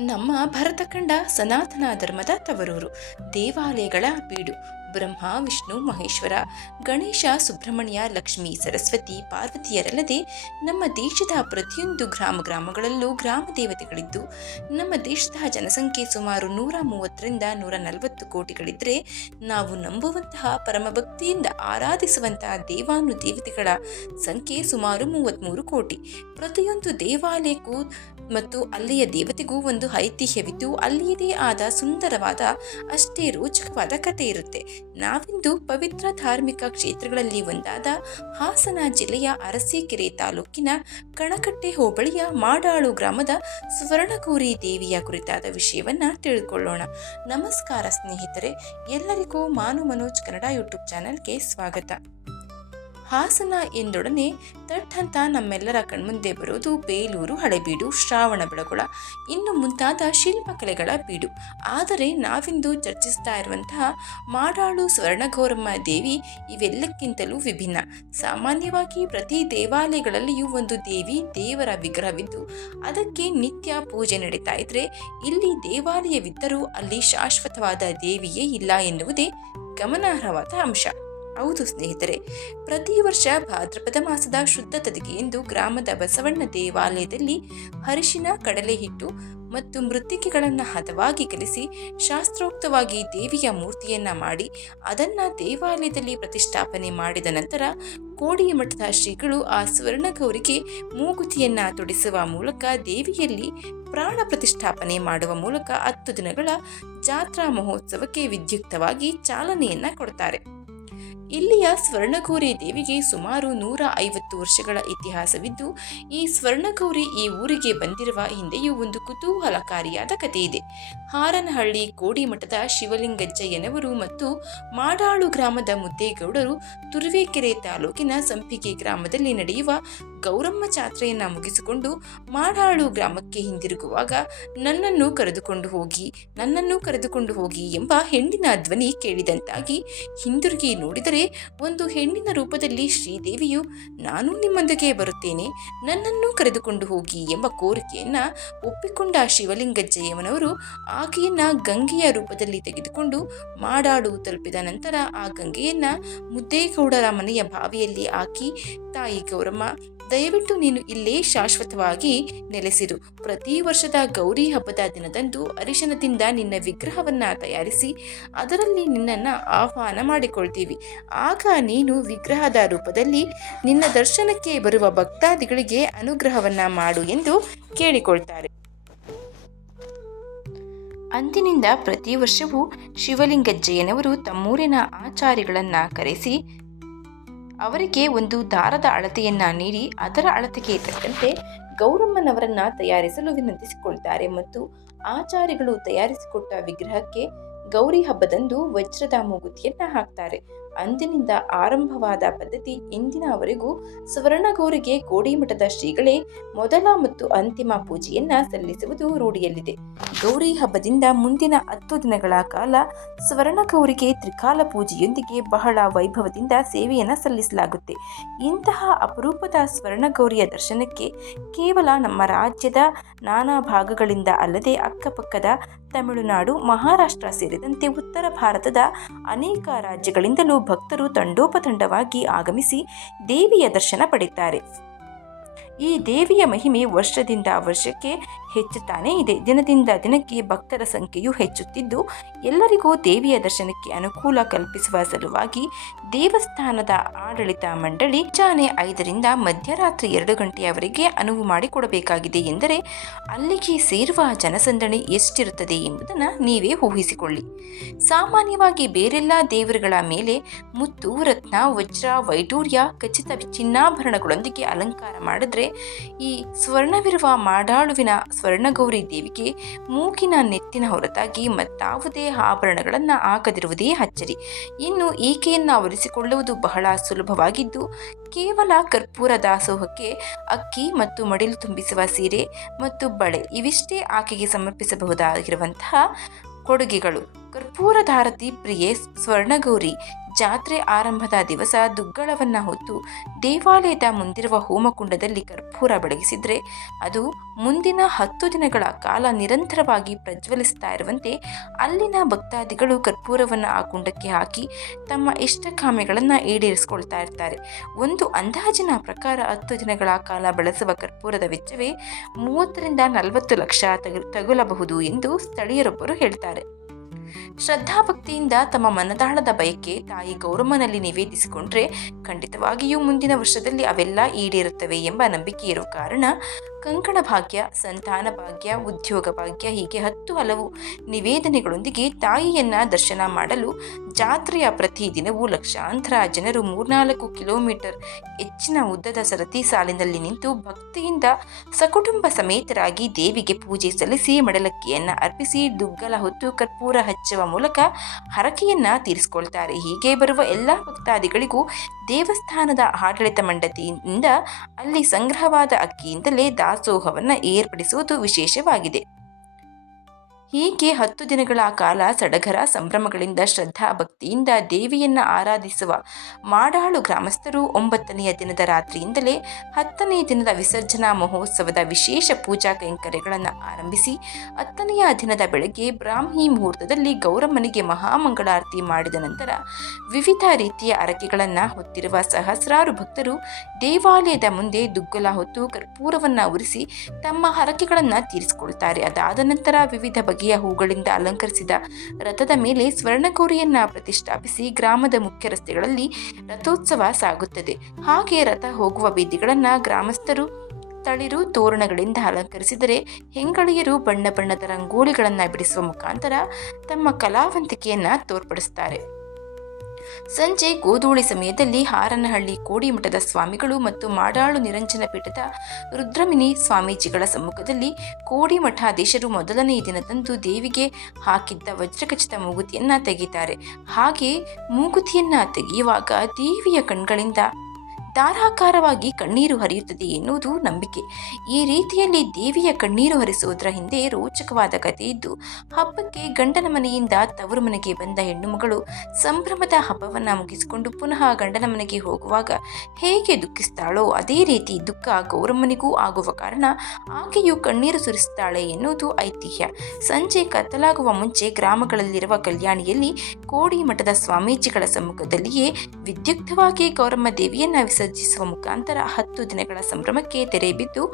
ನಮ್ಮ ಭರತಖಂಡ ಸನಾತನ ಧರ್ಮದ ತವರೂರು ದೇವಾಲಯಗಳ ಬೀಡು. ಬ್ರಹ್ಮ, ವಿಷ್ಣು, ಮಹೇಶ್ವರ, ಗಣೇಶ, ಸುಬ್ರಹ್ಮಣ್ಯ, ಲಕ್ಷ್ಮಿ, ಸರಸ್ವತಿ, ಪಾರ್ವತಿಯರಲ್ಲದೆ ನಮ್ಮ ದೇಶದ ಪ್ರತಿಯೊಂದು ಗ್ರಾಮ ಗ್ರಾಮಗಳಲ್ಲೂ ಗ್ರಾಮ ದೇವತೆಗಳಿದ್ದು, ನಮ್ಮ ದೇಶದ ಜನಸಂಖ್ಯೆ ಸುಮಾರು ನೂರ ಮೂವತ್ತರಿಂದ ನೂರ ನಲವತ್ತು ಕೋಟಿಗಳಿದ್ದರೆ ನಾವು ನಂಬುವಂತಹ ಪರಮಭಕ್ತಿಯಿಂದ ಆರಾಧಿಸುವಂತಹ ದೇವಾನು ದೇವತೆಗಳ ಸಂಖ್ಯೆ ಸುಮಾರು ಮೂವತ್ತ್ಮೂರು ಕೋಟಿ. ಪ್ರತಿಯೊಂದು ದೇವಾಲಯಕ್ಕೂ ಮತ್ತು ಅಲ್ಲಿಯ ದೇವತೆಗೂ ಒಂದು ಐತಿಹ್ಯವಿದ್ದು, ಅಲ್ಲಿಯದೇ ಆದ ಸುಂದರವಾದ, ಅಷ್ಟೇ ರೋಚಕವಾದ ಕಥೆ ಇರುತ್ತೆ. ನಾವಿಂದು ಪವಿತ್ರ ಧಾರ್ಮಿಕ ಕ್ಷೇತ್ರಗಳಲ್ಲಿ ಒಂದಾದ ಹಾಸನ ಜಿಲ್ಲೆಯ ಅರಸೀಕೆರೆ ತಾಲೂಕಿನ ಕಣಕಟ್ಟೆ ಹೋಬಳಿಯ ಮಾಡಾಳು ಗ್ರಾಮದ ಸುವರ್ಣಗೌರಿ ದೇವಿಯ ಕುರಿತಾದ ವಿಷಯವನ್ನ ತಿಳ್ಕೊಳ್ಳೋಣ. ನಮಸ್ಕಾರ ಸ್ನೇಹಿತರೆ, ಎಲ್ಲರಿಗೂ ಮಾನು ಮನೋಜ್ ಕನ್ನಡ ಯೂಟ್ಯೂಬ್ ಚಾನೆಲ್ಗೆ ಸ್ವಾಗತ. ಹಾಸನ ಎಂದೊಡನೆ ತಟ್ಟಂತ ನಮ್ಮೆಲ್ಲರ ಕಣ್ಮುಂದೆ ಬರುವುದು ಬೇಲೂರು, ಹಳೆಬೀಡು, ಶ್ರಾವಣ ಬೆಳಗೊಳ. ಇನ್ನು ಮುಂತಾದ ಶಿಲ್ಪಕಲೆಗಳ ಬೀಡು. ಆದರೆ ನಾವಿಂದು ಚರ್ಚಿಸ್ತಾ ಇರುವಂತಹ ಮಾಡಾಳು ಸ್ವರ್ಣಘೋರಮ್ಮ ದೇವಿ ಇವೆಲ್ಲಕ್ಕಿಂತಲೂ ವಿಭಿನ್ನ. ಸಾಮಾನ್ಯವಾಗಿ ಪ್ರತಿ ದೇವಾಲಯಗಳಲ್ಲಿಯೂ ಒಂದು ದೇವಿ, ದೇವರ ವಿಗ್ರಹವಿದ್ದು, ಅದಕ್ಕೆ ನಿತ್ಯ ಪೂಜೆ ನಡೀತಾ ಇದ್ರೆ ಇಲ್ಲಿ ದೇವಾಲಯವಿದ್ದರೂ ಅಲ್ಲಿ ಶಾಶ್ವತವಾದ ದೇವಿಯೇ ಇಲ್ಲ ಎನ್ನುವುದೇ ಗಮನಾರ್ಹವಾದ ಅಂಶ. ಹೌದು ಸ್ನೇಹಿತರೆ. ಪ್ರತಿ ವರ್ಷ ಭಾದ್ರಪದ ಮಾಸದ ಶುದ್ಧ ತದಿಗೆಯೆಂದು ಗ್ರಾಮದ ಬಸವಣ್ಣ ದೇವಾಲಯದಲ್ಲಿ ಹರಿಶಿನ ಕಡಲೆ ಹಿಟ್ಟು ಮತ್ತು ಮೃತ್ತಿಕೆಗಳನ್ನು ಹದವಾಗಿ ಕಲಿಸಿ ಶಾಸ್ತ್ರೋಕ್ತವಾಗಿ ದೇವಿಯ ಮೂರ್ತಿಯನ್ನ ಮಾಡಿ ಅದನ್ನ ದೇವಾಲಯದಲ್ಲಿ ಪ್ರತಿಷ್ಠಾಪನೆ ಮಾಡಿದ ನಂತರ ಕೋಡಿಯ ಮಠದ ಶ್ರೀಗಳು ಆ ಸುವರ್ಣಗೌರಿಗೆ ಮೂಗುತಿಯನ್ನ ತೊಡಿಸುವ ಮೂಲಕ ದೇವಿಯಲ್ಲಿ ಪ್ರಾಣ ಪ್ರತಿಷ್ಠಾಪನೆ ಮಾಡುವ ಮೂಲಕ ಹತ್ತು ದಿನಗಳ ಜಾತ್ರಾ ಮಹೋತ್ಸವಕ್ಕೆ ವಿದ್ಯುಕ್ತವಾಗಿ ಚಾಲನೆಯನ್ನ ಕೊಡ್ತಾರೆ. ಇಲ್ಲಿಯ ಸ್ವರ್ಣಗೌರಿ ದೇವಿಗೆ ಸುಮಾರು ನೂರ ಐವತ್ತು ವರ್ಷಗಳ ಇತಿಹಾಸವಿದ್ದು, ಈ ಸ್ವರ್ಣಗೌರಿ ಈ ಊರಿಗೆ ಬಂದಿರುವ ಹಿಂದೆಯೂ ಒಂದು ಕುತೂಹಲಕಾರಿಯಾದ ಕಥೆ ಇದೆ ಹಾರನಹಳ್ಳಿ ಕೋಡಿಮಠದ ಶಿವಲಿಂಗಜ್ಜಯ್ಯನವರು ಮತ್ತು ಮಾಡಾಳು ಗ್ರಾಮದ ಮುದ್ದೇಗೌಡರು ತುರುವೇಕೆರೆ ತಾಲೂಕಿನ ಸಂಪಿಗೆ ಗ್ರಾಮದಲ್ಲಿ ನಡೆಯುವ ಗೌರಮ್ಮ ಜಾತ್ರೆಯನ್ನು ಮುಗಿಸಿಕೊಂಡು ಮಾಡಾಳು ಗ್ರಾಮಕ್ಕೆ ಹಿಂದಿರುಗುವಾಗ, ನನ್ನನ್ನು ಕರೆದುಕೊಂಡು ಹೋಗಿ, ನನ್ನನ್ನು ಕರೆದುಕೊಂಡು ಹೋಗಿ ಎಂಬ ಹೆಣ್ಣಿನ ಧ್ವನಿ ಕೇಳಿದಂತಾಗಿ ಹಿಂದಿರುಗಿ ನೋಡಿದರೆ ಒಂದು ಹೆಣ್ಣಿನ ರೂಪದಲ್ಲಿ ಶ್ರೀದೇವಿಯು, ನಾನು ನಿಮ್ಮೊಂದಿಗೆ ಬರುತ್ತೇನೆ. ನನ್ನನ್ನು ಕರೆದುಕೊಂಡು ಹೋಗಿ ಎಂಬ ಕೋರಿಕೆಯನ್ನ ಒಪ್ಪಿಕೊಂಡ ಶಿವಲಿಂಗಜ್ಜಯ್ಯನವರು ಆಕೆಯನ್ನ ಗಂಗೆಯ ರೂಪದಲ್ಲಿ ತೆಗೆದುಕೊಂಡು ಮಾಡಾಡು ತಲುಪಿದ ನಂತರ ಆ ಗಂಗೆಯನ್ನ ಮುದ್ದೇಗೌಡರ ಮನೆಯ ಬಾವಿಯಲ್ಲಿ ಹಾಕಿ ತಾಯಿ ಗೌರಮ್ಮ ದಯವಿಟ್ಟು ನೀನು ಇಲ್ಲೇ ಶಾಶ್ವತವಾಗಿ ನೆಲೆಸಿರು. ಪ್ರತಿ ವರ್ಷದ ಗೌರಿ ಹಬ್ಬದ ದಿನದಂದು ಅರಿಶಿನದಿಂದ ನಿನ್ನ ವಿಗ್ರಹವನ್ನು ತಯಾರಿಸಿ ಅದರಲ್ಲಿ ನಿನ್ನನ್ನು ಆಹ್ವಾನ ಮಾಡಿಕೊಳ್ತೀವಿ. ಆಗ ನೀನು ವಿಗ್ರಹದ ರೂಪದಲ್ಲಿ ನಿನ್ನ ದರ್ಶನಕ್ಕೆ ಬರುವ ಭಕ್ತಾದಿಗಳಿಗೆ ಅನುಗ್ರಹವನ್ನು ಮಾಡು ಎಂದು ಕೇಳಿಕೊಳ್ತಾರೆ. ಅಂದಿನಿಂದ ಪ್ರತಿ ವರ್ಷವೂ ಶಿವಲಿಂಗಜ್ಜಯ್ಯನವರು ತಮ್ಮೂರಿನ ಆಚಾರಿಗಳನ್ನು ಕರೆಸಿ ಅವರಿಗೆ ಒಂದು ದಾರದ ಅಳತೆಯನ್ನ ನೀಡಿ ಅದರ ಅಳತೆಗೆ ತಕ್ಕಂತೆ ಗೌರಮ್ಮನವರನ್ನ ತಯಾರಿಸಲು ವಿನಂತಿಸಿಕೊಳ್ತಾರೆ ಮತ್ತು ಆಚಾರ್ಯಗಳು ತಯಾರಿಸಿಕೊಟ್ಟ ವಿಗ್ರಹಕ್ಕೆ ಗೌರಿ ಹಬ್ಬದಂದು ವಜ್ರದ ಮೂಗುತಿಯನ್ನ ಹಾಕ್ತಾರೆ. ಅಂದಿನಿಂದ ಆರಂಭವಾದ ಪದ್ಧತಿ ಇಂದಿನವರೆಗೂ ಸ್ವರ್ಣಗೌರಿಗೆ ಕೋಡಿಮಠದ ಶ್ರೀಗಳೇ ಮೊದಲ ಮತ್ತು ಅಂತಿಮ ಪೂಜೆಯನ್ನ ಸಲ್ಲಿಸುವುದು ರೂಢಿಯಲ್ಲಿದೆ. ಗೌರಿ ಹಬ್ಬದಿಂದ ಮುಂದಿನ ಹತ್ತು ದಿನಗಳ ಕಾಲ ಸ್ವರ್ಣಗೌರಿಗೆ ತ್ರಿಕಾಲ ಪೂಜೆಯೊಂದಿಗೆ ಬಹಳ ವೈಭವದಿಂದ ಸೇವೆಯನ್ನು ಸಲ್ಲಿಸಲಾಗುತ್ತೆ. ಇಂತಹ ಅಪರೂಪದ ಸ್ವರ್ಣಗೌರಿಯ ದರ್ಶನಕ್ಕೆ ಕೇವಲ ನಮ್ಮ ರಾಜ್ಯದ ನಾನಾ ಭಾಗಗಳಿಂದ ಅಲ್ಲದೆ ಅಕ್ಕಪಕ್ಕದ ತಮಿಳುನಾಡು, ಮಹಾರಾಷ್ಟ್ರ ಸೇರಿದಂತೆ ಉತ್ತರ ಭಾರತದ ಅನೇಕ ರಾಜ್ಯಗಳಿಂದಲೂ ಭಕ್ತರು ತಂಡೋಪತಂಡವಾಗಿ ಆಗಮಿಸಿ ದೇವಿಯ ದರ್ಶನ ಪಡೆಯುತ್ತಾರೆ. ಈ ದೇವಿಯ ಮಹಿಮೆ ವರ್ಷದಿಂದ ವರ್ಷಕ್ಕೆ ಹೆಚ್ಚುತ್ತಾನೇ ಇದೆ. ದಿನದಿಂದ ದಿನಕ್ಕೆ ಭಕ್ತರ ಸಂಖ್ಯೆಯು ಹೆಚ್ಚುತ್ತಿದ್ದು, ಎಲ್ಲರಿಗೂ ದೇವಿಯ ದರ್ಶನಕ್ಕೆ ಅನುಕೂಲ ಕಲ್ಪಿಸುವ ಸಲುವಾಗಿ ದೇವಸ್ಥಾನದ ಆಡಳಿತ ಮಂಡಳಿ ಮುಂಜಾನೆ ಐದರಿಂದ ಮಧ್ಯರಾತ್ರಿ ಎರಡು ಗಂಟೆಯವರೆಗೆ ಅನುವು ಮಾಡಿಕೊಡಬೇಕಾಗಿದೆ ಎಂದರೆ, ಅಲ್ಲಿಗೆ ಸೇರುವ ಜನಸಂದಣಿ ಎಷ್ಟಿರುತ್ತದೆ ಎಂಬುದನ್ನು ನೀವೇ ಊಹಿಸಿಕೊಳ್ಳಿ. ಸಾಮಾನ್ಯವಾಗಿ ಬೇರೆಲ್ಲ ದೇವರುಗಳ ಮೇಲೆ ಮುತ್ತು, ರತ್ನ, ವಜ್ರ, ವೈಡೂರ್ಯ, ಖಚಿತ ಚಿನ್ನಾಭರಣಗಳೊಂದಿಗೆ ಅಲಂಕಾರ ಮಾಡಿದ್ರೆ ಈ ಸ್ವರ್ಣವಿರುವ ಮಾಡಾಳುವಿನ ಸ್ವರ್ಣಗೌರಿ ದೇವಿಗೆ ಮೂಗಿನ ನೆತ್ತಿನ ಹೊರತಾಗಿ ಮತ್ತಾವುದೇ ಆಭರಣಗಳನ್ನು ಹಾಕದಿರುವುದೇ ಅಚ್ಚರಿ. ಇನ್ನು ಈಕೆಯನ್ನು ಆವರಿಸಿಕೊಳ್ಳುವುದು ಬಹಳ ಸುಲಭವಾಗಿದ್ದು, ಕೇವಲ ಕರ್ಪೂರ ದಾಸೋಹಕ್ಕೆ ಅಕ್ಕಿ ಮತ್ತು ಮಡಿಲು ತುಂಬಿಸುವ ಸೀರೆ ಮತ್ತು ಬಳೆ ಇವಿಷ್ಟೇ ಆಕೆಗೆ ಸಮರ್ಪಿಸಬಹುದಾಗಿರುವಂತಹ ಕೊಡುಗೆಗಳು. ಕರ್ಪೂರಧಾರತಿ ಪ್ರಿಯೆ ಸ್ವರ್ಣಗೌರಿ. ಜಾತ್ರೆ ಆರಂಭದ ದಿವಸ ದುಗ್ಗಳವನ್ನ ಹೊತ್ತು ದೇವಾಲಯದ ಮುಂದಿರುವ ಹೋಮಕುಂಡದಲ್ಲಿ ಕರ್ಪೂರ ಬೆಳಗಿಸಿದ್ರೆ ಅದು ಮುಂದಿನ ಹತ್ತು ದಿನಗಳ ಕಾಲ ನಿರಂತರವಾಗಿ ಪ್ರಜ್ವಲಿಸ್ತಾ ಇರುವಂತೆ ಅಲ್ಲಿನ ಭಕ್ತಾದಿಗಳು ಕರ್ಪೂರವನ್ನು ಆ ಕುಂಡಕ್ಕೆ ಹಾಕಿ ತಮ್ಮ ಇಷ್ಟಕಾಮೆಗಳನ್ನು ಈಡೇರಿಸಿಕೊಳ್ತಾ ಇರ್ತಾರೆ. ಒಂದು ಅಂದಾಜಿನ ಪ್ರಕಾರ ಹತ್ತು ದಿನಗಳ ಕಾಲ ಬಳಸುವ ಕರ್ಪೂರದ ವೆಚ್ಚವೇ ಮೂವತ್ತರಿಂದ ನಲವತ್ತು ಲಕ್ಷ ತಗು, ತಗುಲಬಹುದು ಎಂದು ಸ್ಥಳೀಯರೊಬ್ಬರು ಹೇಳ್ತಾರೆ. ಶ್ರದ್ಧಾಭಕ್ತಿಯಿಂದ ತಮ್ಮ ಮನದಾಳದ ಬಯಕೆ ತಾಯಿ ಗೌರಮ್ಮನಲ್ಲಿ ನಿವೇದಿಸಿಕೊಂಡ್ರೆ ಖಂಡಿತವಾಗಿಯೂ ಮುಂದಿನ ವರ್ಷದಲ್ಲಿ ಅವೆಲ್ಲ ಈಡೇರುತ್ತವೆ ಎಂಬ ನಂಬಿಕೆ ಇರುವ ಕಾರಣ ಕಂಕಣ ಭಾಗ್ಯ, ಸಂತಾನ ಭಾಗ್ಯ, ಉದ್ಯೋಗ ಭಾಗ್ಯ, ಹೀಗೆ ಹತ್ತು ಹಲವು ನಿವೇದನೆಗಳೊಂದಿಗೆ ತಾಯಿಯನ್ನ ದರ್ಶನ ಮಾಡಲು ಜಾತ್ರೆಯ ಪ್ರತಿದಿನವೂ ಲಕ್ಷಾಂತರ ಜನರು ಮೂರ್ನಾಲ್ಕು ಕಿಲೋಮೀಟರ್ ಹೆಚ್ಚಿನ ಉದ್ದದ ಸರತಿ ಸಾಲಿನಲ್ಲಿ ನಿಂತು ಭಕ್ತಿಯಿಂದ ಸಕುಟುಂಬ ಸಮೇತರಾಗಿ ದೇವಿಗೆ ಪೂಜೆ ಸಲ್ಲಿಸಿ ಮಡಲಕ್ಕಿಯನ್ನ ಅರ್ಪಿಸಿ ದುಗ್ಗಲ ಹೊತ್ತು ಕರ್ಪೂರ ಹಚ್ಚುವ ಮೂಲಕ ಹರಕೆಯನ್ನ ತೀರಿಸಿಕೊಳ್ತಾರೆ. ಹೀಗೆ ಬರುವ ಎಲ್ಲ ಭಕ್ತಾದಿಗಳಿಗೂ ದೇವಸ್ಥಾನದ ಆಡಳಿತ ಮಂಡಳಿಯಿಂದ ಅಲ್ಲಿ ಸಂಗ್ರಹವಾದ ಅಕ್ಕಿಯಿಂದಲೇ ದಾಸೋಹವನ್ನು ಏರ್ಪಡಿಸುವುದು ವಿಶೇಷವಾಗಿದೆ. ಹೀಗೆ ಹತ್ತು ದಿನಗಳ ಕಾಲ ಸಡಗರ ಸಂಭ್ರಮಗಳಿಂದ ಶ್ರದ್ಧಾ ಭಕ್ತಿಯಿಂದ ದೇವಿಯನ್ನ ಆರಾಧಿಸುವ ಮಾಡಾಳು ಗ್ರಾಮಸ್ಥರು ಒಂಬತ್ತನೆಯ ದಿನದ ರಾತ್ರಿಯಿಂದಲೇ ಹತ್ತನೆಯ ದಿನದ ವಿಸರ್ಜನಾ ಮಹೋತ್ಸವದ ವಿಶೇಷ ಪೂಜಾ ಕೈಂಕರ್ಯಗಳನ್ನು ಆರಂಭಿಸಿ ಹತ್ತನೆಯ ದಿನದ ಬೆಳಗ್ಗೆ ಬ್ರಾಹ್ಮಿ ಮುಹೂರ್ತದಲ್ಲಿ ಗೌರಮ್ಮನಿಗೆ ಮಹಾಮಂಗಳಾರತಿ ಮಾಡಿದ ನಂತರ ವಿವಿಧ ರೀತಿಯ ಅರಕೆಗಳನ್ನು ಹೊತ್ತಿರುವ ಸಹಸ್ರಾರು ಭಕ್ತರು ದೇವಾಲಯದ ಮುಂದೆ ದುಗ್ಗಲ ಹೊತ್ತು ಕರ್ಪೂರವನ್ನು ಉರಿಸಿ ತಮ್ಮ ಹರಕೆಗಳನ್ನು ತೀರಿಸಿಕೊಳ್ತಾರೆ. ಅದಾದ ನಂತರ ವಿವಿಧ ಬಗೆಯ ಹೂಗಳಿಂದ ಅಲಂಕರಿಸಿದ ರಥದ ಮೇಲೆ ಸ್ವರ್ಣಗೌರಿಯನ್ನ ಪ್ರತಿಷ್ಠಾಪಿಸಿ ಗ್ರಾಮದ ಮುಖ್ಯ ರಸ್ತೆಗಳಲ್ಲಿ ರಥೋತ್ಸವ ಸಾಗುತ್ತದೆ. ಹಾಗೆ ರಥ ಹೋಗುವ ಬೀದಿಗಳನ್ನ ಗ್ರಾಮಸ್ಥರು ತಳಿರು ತೋರಣಗಳಿಂದ ಅಲಂಕರಿಸಿದರೆ ಹೆಂಗಳಿಯರು ಬಣ್ಣ ಬಣ್ಣದ ರಂಗೋಲಿಗಳನ್ನು ಬಿಡಿಸುವ ಮುಖಾಂತರ ತಮ್ಮ ಕಲಾವಂತಿಕೆಯನ್ನು ತೋರ್ಪಡಿಸುತ್ತಾರೆ. ಸಂಜೆ ಗೋಧೂಳಿ ಸಮಯದಲ್ಲಿ ಹಾರನಹಳ್ಳಿ ಕೋಡಿಮಠದ ಸ್ವಾಮಿಗಳು ಮತ್ತು ಮಾಡಾಳು ನಿರಂಜನ ಪೀಠದ ರುದ್ರಮಿನಿ ಸ್ವಾಮೀಜಿಗಳ ಸಮ್ಮುಖದಲ್ಲಿ ಕೋಡಿಮಠಾಧೀಶರು ಮೊದಲನೇ ದಿನದಂದು ದೇವಿಗೆ ಹಾಕಿದ್ದ ವಜ್ರಖಚಿತ ಮೂಗುತಿಯನ್ನ ತೆಗೆಯುತ್ತಾರೆ. ಹಾಗೆ ಮೂಗುತಿಯನ್ನ ತೆಗೆಯುವಾಗ ದೇವಿಯ ಕಣ್ಗಳಿಂದ ಧಾರಾಕಾರವಾಗಿ ಕಣ್ಣೀರು ಹರಿಯುತ್ತದೆ ಎನ್ನುವುದು ನಂಬಿಕೆ. ಈ ರೀತಿಯಲ್ಲಿ ದೇವಿಯ ಕಣ್ಣೀರು ಹರಿಸುವುದರ ಹಿಂದೆ ರೋಚಕವಾದ ಕಥೆ ಇದ್ದು, ಹಬ್ಬಕ್ಕೆ ಗಂಡನ ಮನೆಯಿಂದ ತವರು ಮನೆಗೆ ಬಂದ ಹೆಣ್ಣುಮಗಳು ಸಂಭ್ರಮದ ಹಬ್ಬವನ್ನು ಮುಗಿಸಿಕೊಂಡು ಪುನಃ ಗಂಡನ ಮನೆಗೆ ಹೋಗುವಾಗ ಹೇಗೆ ದುಃಖಿಸ್ತಾಳೋ ಅದೇ ರೀತಿ ದುಃಖ ಗೌರಮ್ಮನಿಗೂ ಆಗುವ ಕಾರಣ ಆಕೆಯು ಕಣ್ಣೀರು ಸುರಿಸುತ್ತಾಳೆ ಎನ್ನುವುದು ಐತಿಹ್ಯ. ಸಂಜೆ ಕತ್ತಲಾಗುವ ಮುಂಚೆ ಗ್ರಾಮಗಳಲ್ಲಿರುವ ಕಲ್ಯಾಣಿಯಲ್ಲಿ ಕೋಡಿ ಮಠದ ಸ್ವಾಮೀಜಿಗಳ ಸಮ್ಮುಖದಲ್ಲಿಯೇ ವಿದ್ಯುಕ್ತವಾಗಿ ಗೌರಮ್ಮ ದೇವಿಯನ್ನ ವಿಸರ್ಜಿಸುವ ಮುಖಾಂತರ ಹತ್ತು ದಿನಗಳ ಸಂಭ್ರಮಕ್ಕೆ ತೆರೆ ಬಿದ್ದು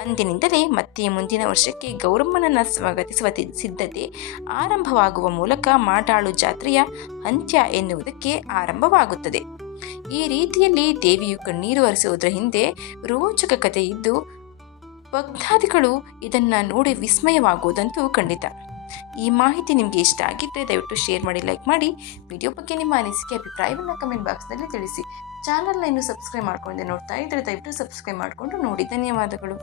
ಅಂದಿನಿಂದಲೇ ಮತ್ತೆ ಮುಂದಿನ ವರ್ಷಕ್ಕೆ ಗೌರಮ್ಮನನ್ನು ಸ್ವಾಗತಿಸುವ ಸಿದ್ಧತೆ ಆರಂಭವಾಗುವ ಮೂಲಕ ಮಾಟಾಳು ಜಾತ್ರೆಯ ಅಂತ್ಯ ಎನ್ನುವುದಕ್ಕೆ ಆರಂಭವಾಗುತ್ತದೆ. ಈ ರೀತಿಯಲ್ಲಿ ದೇವಿಯು ಕಣ್ಣೀರು ಹರಿಸುವುದರ ಹಿಂದೆ ರೋಚಕ ಕಥೆ ಇದ್ದು, ಭಕ್ತಾದಿಗಳು ಇದನ್ನು ನೋಡಿ ವಿಸ್ಮಯವಾಗುವುದಂತೂ ಖಂಡಿತ. ಈ ಮಾಹಿತಿ ನಿಮಗೆ ಇಷ್ಟ ಆಗಿದ್ದರೆ ದಯವಿಟ್ಟು ಶೇರ್ ಮಾಡಿ, ಲೈಕ್ ಮಾಡಿ. ವಿಡಿಯೋ ಬಗ್ಗೆ ನಿಮ್ಮ ಅನಿಸಿಕೆ, ಅಭಿಪ್ರಾಯವನ್ನು ಕಮೆಂಟ್ ಬಾಕ್ಸ್ನಲ್ಲಿ ತಿಳಿಸಿ. ಚಾನಲ್ನ ಇನ್ನೂ ಸಬ್ಸ್ಕ್ರೈಬ್ ಮಾಡ್ಕೊಂಡೆ ನೋಡ್ತಾ ಇದ್ದರೆ ದಯವಿಟ್ಟು ಸಬ್ಸ್ಕ್ರೈಬ್ ಮಾಡಿಕೊಂಡು ನೋಡಿ. ಧನ್ಯವಾದಗಳು.